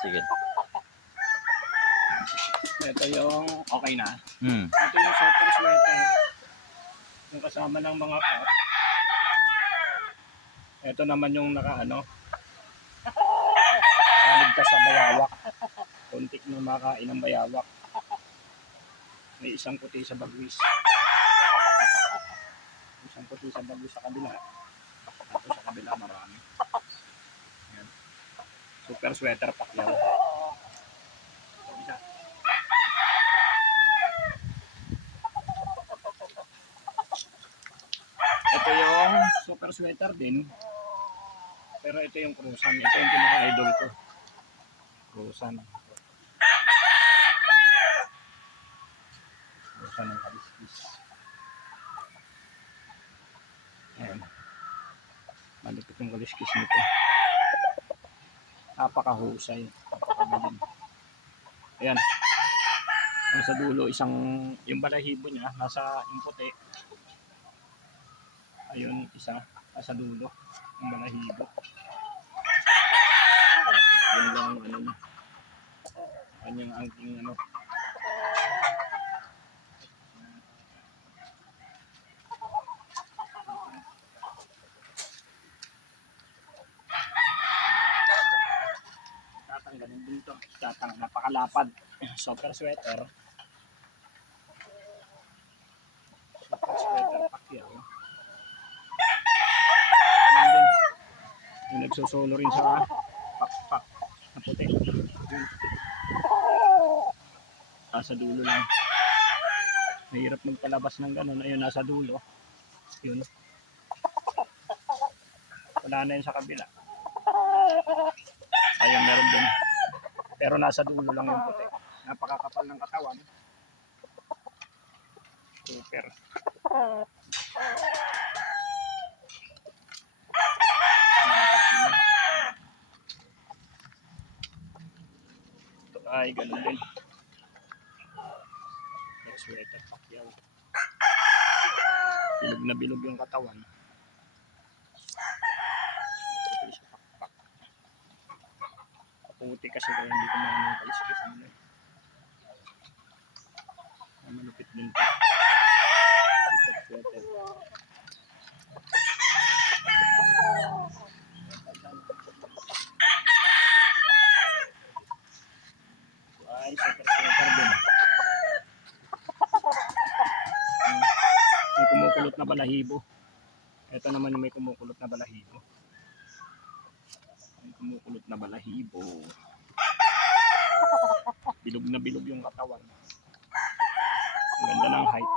Sige. Ito yung okay na. Hmm. Ito yung super sweater. Yung kasama ng mga cup. Ito naman yung naka ano. Nakaligtas sa bayawak. Kunti na makain ng bayawak. May isang puti sa bagwis. Isang puti sa bagwis sa kabila. Ito sa kabila marami. Yan. Super sweater pakyaw. Ito isa. Ito yung super sweater din. Pero ito yung cruisan. Ito yung pinaka-idol ko. Cruisan. Cruisan ng kaliskis. Ayan. Malupit yung kaliskis nito. Napakahusay. Ayan. Ang sa dulo, isang, yung balahibo niya, nasa yung puti, ayun isa sa dulo ang balahibo yun lang ang ano kanyang angking ano tatang napakalapad super sweater super sweater Ganun din. Yung nagsusolo rin sa pakpak na puti. Nasa dulo lang. Mahirap magpalabas ng ganun. Ayun, nasa dulo. Yun. Wala na yun sa kabila. Ayun, meron din. Pero nasa dulo lang yung puti. Napakakapal ng katawan. Super. Ito ay ganun din. Yung sweater pakyaw. Bilog na bilog yung katawan. Ito yung sa pakpak. Kaputi kasi kaya hindi ko maano yung kaliskis nila. Ay, malupit din to. Super sweater. Ay, super. Hmm. Kumukulot na balahibo. Ito naman yung may kumukulot na balahibo. May kumukulot na balahibo. Bilog na bilog yung katawan. Ang ganda ng height.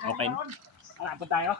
Okay. Wala po tayo?